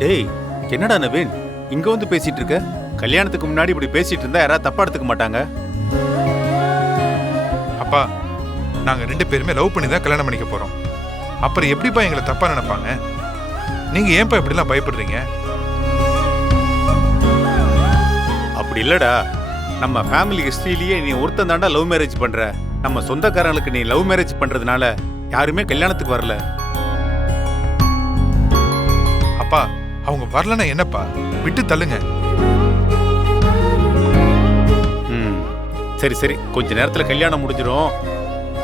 டேய், என்னடா நவீன் இங்க வந்து பேசிட்டு இருக்க? கல்யாணத்துக்கு முன்னாடி இப்படி பேசிட்டு இருந்தா யாராவது தப்பா எடுத்துக்க மாட்டாங்க. அப்பா, நாங்க 2 பேருமே லவ் பண்ணி தான் கல்யாணம் பண்ணிக்க போறோம். அப்புறம் எப்படிப்பா எங்களை தப்பா நினைப்பாங்க? நீங்க ஏன்பா இப்படிலாம் பயப்படுறீங்க? அப்படி இல்லடா, நம்ம ஃபேமிலி ஹிஸ்டரியிலேயே நீ ஒருத்தன் தாண்டா லவ் மேரேஜ் பண்ற. நம்ம சொந்தக்காரங்களுக்கு நீ லவ் மேரேஜ் பண்றதுனால யாருமே கல்யாணத்துக்கு வரல. அப்பா, அவங்க வரலன்னா என்னப்பா? விட்டு தள்ளுங்க. சரி சரி, கொஞ்ச நேரத்துல கல்யாணம் முடிஞ்சிடும்.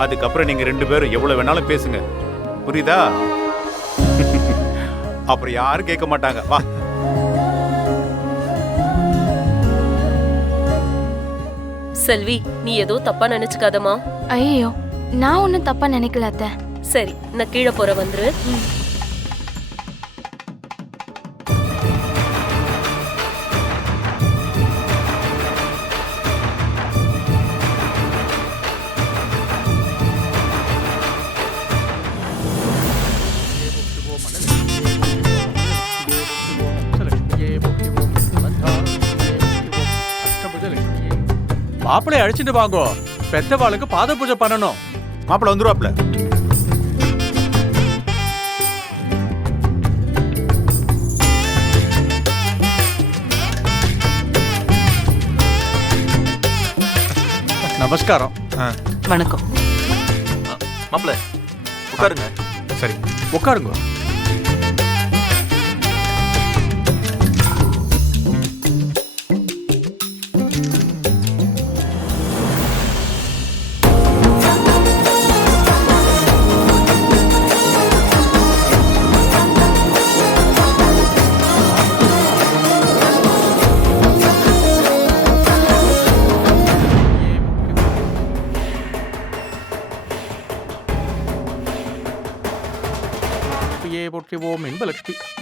அதுக்கப்புறம் நீங்க 2 பேரும் எவ்வளவு வேணாலும் பேசுங்க, புரியுதா? அப்புறம் யாரும் கேட்க மாட்டாங்க. வா. செல்வி, நீ ஏதோ தப்பா நினைச்சுக்காதமா. ஐயோ, நான் ஒன்னும் தப்பா நினைக்கல அத்தை. சரி, நான் கீழே போற வந்துரு. மாப்பிள்ளை அழைச்சிட்டு வாங்கோ. பெத்தவாளுக்கு பாத பூஜை பண்ணணும். மாப்பிள்ள வந்துருவாப்ல. நமஸ்காரம். வணக்கம். மாப்பிள்ள உட்காருங்க. சரி, உட்காருங்க.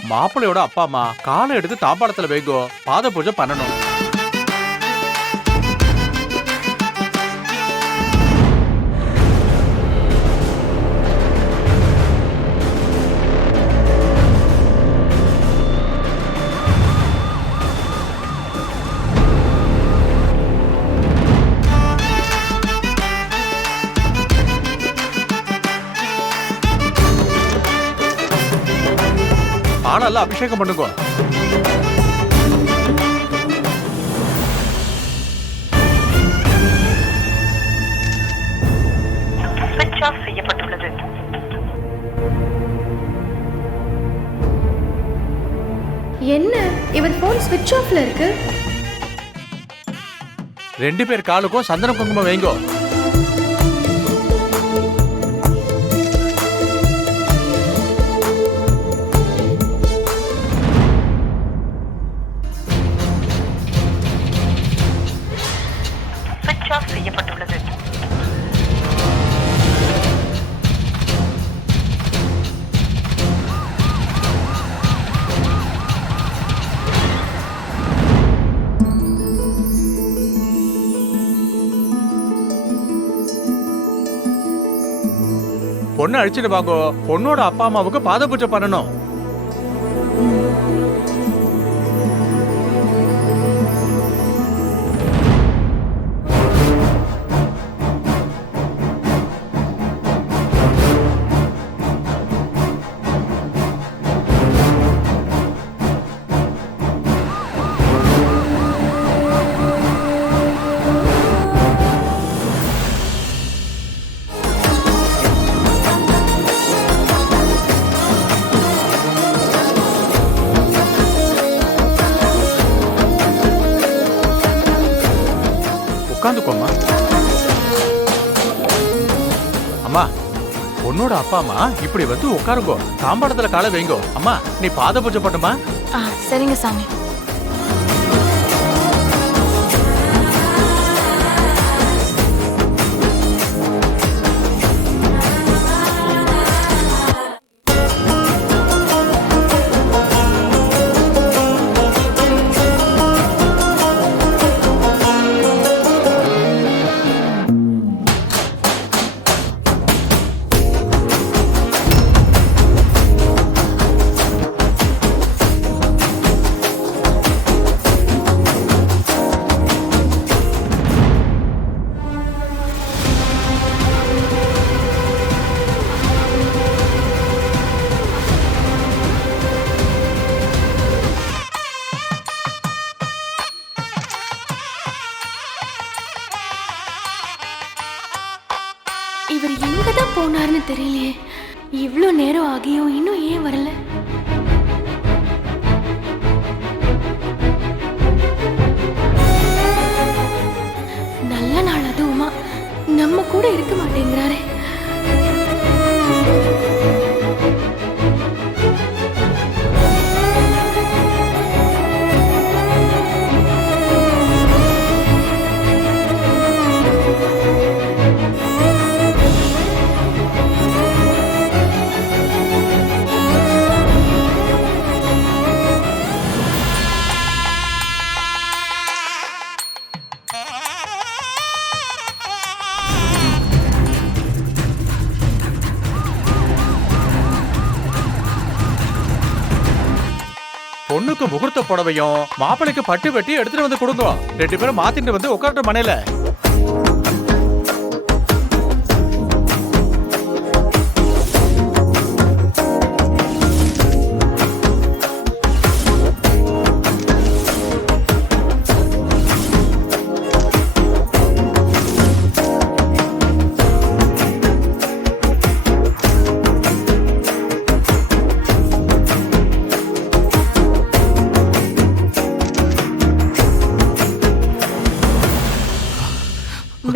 மாப்பிள்ளையோட அப்பா அம்மா காலை எடுத்து தாம்பாளத்துல வைங்கோ. பாத பூஜை பண்ணணும். பாலெல்லாம் அபிஷேகம் பண்ணுங்க. செய்யப்பட்டுள்ளது. என்ன இவர் போன் ஸ்விட்ச் ஆஃப்ல இருக்கு? 2 பேர் காலுக்கும் சந்தன குங்குமம் வைங்கோ. செய்யப்பட்டுள்ளது. பொண்ணு அழைச்சிட்டு வாங்கோ. பொண்ணோட அப்பா அம்மாவுக்கு பாத பூஜை பண்ணணும். உட்காந்துக்கோமா. அம்மா, பொண்ணோட அப்பா அம்மா இப்படி வந்து உட்காருங்கோ. தாம்பாளத்துல காலை வைங்கோ. அம்மா, நீ பாத பூஜை பண்ணுமா? சரிங்க சாமி. தெரியலையே. இவ்ளோ நேரம் ஆகியும் இன்னும் ஏன் வரல? நல்ல நாள் அதுவுமா நம்ம கூட இருக்க மாட்டேங்கிறாரே. பொண்ணுக்கு முகூர்த்த புடவையும் மாப்பிளைக்கு பட்டு வெட்டி எடுத்துட்டு வந்து கொடுங்க. 2 பேரும் மாத்திட்டு வந்து உட்காரட்ட மனையில.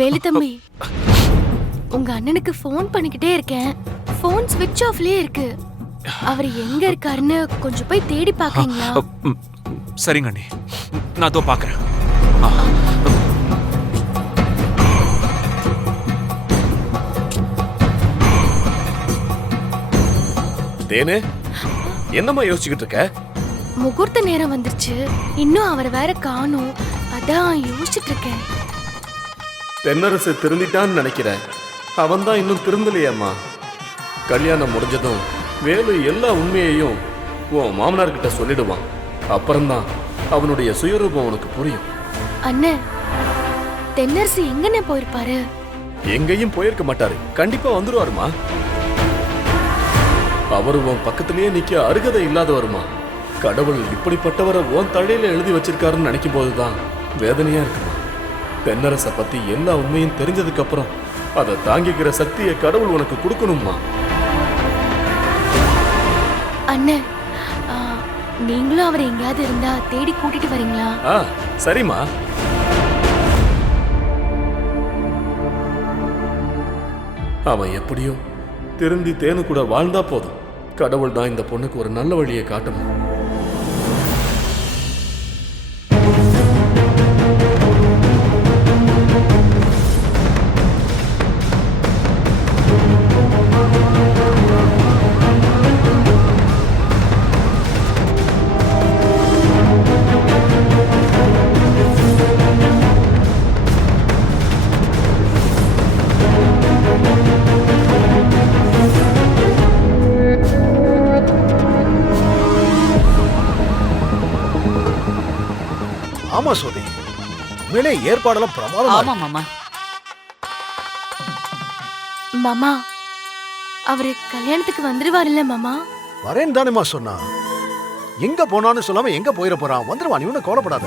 வேலு தம்பி, உங்க அண்ணனுக்கு ஃபோன் பண்ணிக்கிட்டே இருக்கேன். ஃபோன் ஸ்விட்ச் ஆஃப்லயே இருக்கு. அவர் எங்க இருக்காருன்னு கொஞ்சம் போய் தேடி பாக்கீங்களா? சரிங்க அண்ணி, நான் அதோ பாக்குறேன். தேனு, என்னம்மா யோசிச்சுக்கிட்டு இருக்க? முகூர்த்த நேரம் வந்துருச்சு, இன்னும் அவர் வேற காணோம். அதான் யோசிச்சுட்டு இருக்கேன். தென்னரசு திருந்திட்டான்னு நினைக்கிறேன். அவன் தான் இன்னும் திருந்தலையம்மா. கல்யாணம் முடிஞ்சதும் வேலு எல்லா உண்மையையும் உன் மாமனார்கிட்ட சொல்லிடுவான். அப்புறம்தான் அவனுடைய சுயரூபம் உனக்கு புரியும். அண்ணே, தென்னரசு எங்கன்னு போயிருப்பாரு? எங்கேயும் போயிருக்க மாட்டாரு, கண்டிப்பா வந்துருவாருமா. அவரு உன் பக்கத்திலேயே நிக்க அருகதை இல்லாதவருமா. கடவுள் இப்படிப்பட்டவரை உன் தலையில எழுதி வச்சிருக்காருன்னு நினைக்கும் போதுதான் வேதனையா இருக்குமா. தென்னரசை பத்தி எல்லா உண்மையும் தெரிஞ்சதுக்கு அப்புறம் அதை தாங்கிக்கிற சக்தியை கடவுள் உனக்கு கொடுக்கணும்மா. அண்ணே, நீங்களும் அவர் எங்கேயாவது இருந்தா தேடி கூட்டிட்டு வரீங்களா? சரிம்மா. அவன் எப்படியோ திருந்தி தேனு கூட வாழ்ந்தா போதும். கடவுள் தான் இந்த பொண்ணுக்கு ஒரு நல்ல வழியை காட்டணும். ஆமா சோதி, உண்மையிலே ஏற்பாடெல்லாம் பிரமாதமா இருக்கு. மாமா. மாமா, அவரு கல்யாணத்துக்கு வந்துருவாருல்ல மாமா? வரேன் தானேமா சொன்னா. எங்க போனான்னு சொல்லாம எங்க போயிட போறான்? வந்துருவான், நீ ஒன்னும் கவலைப்படாத.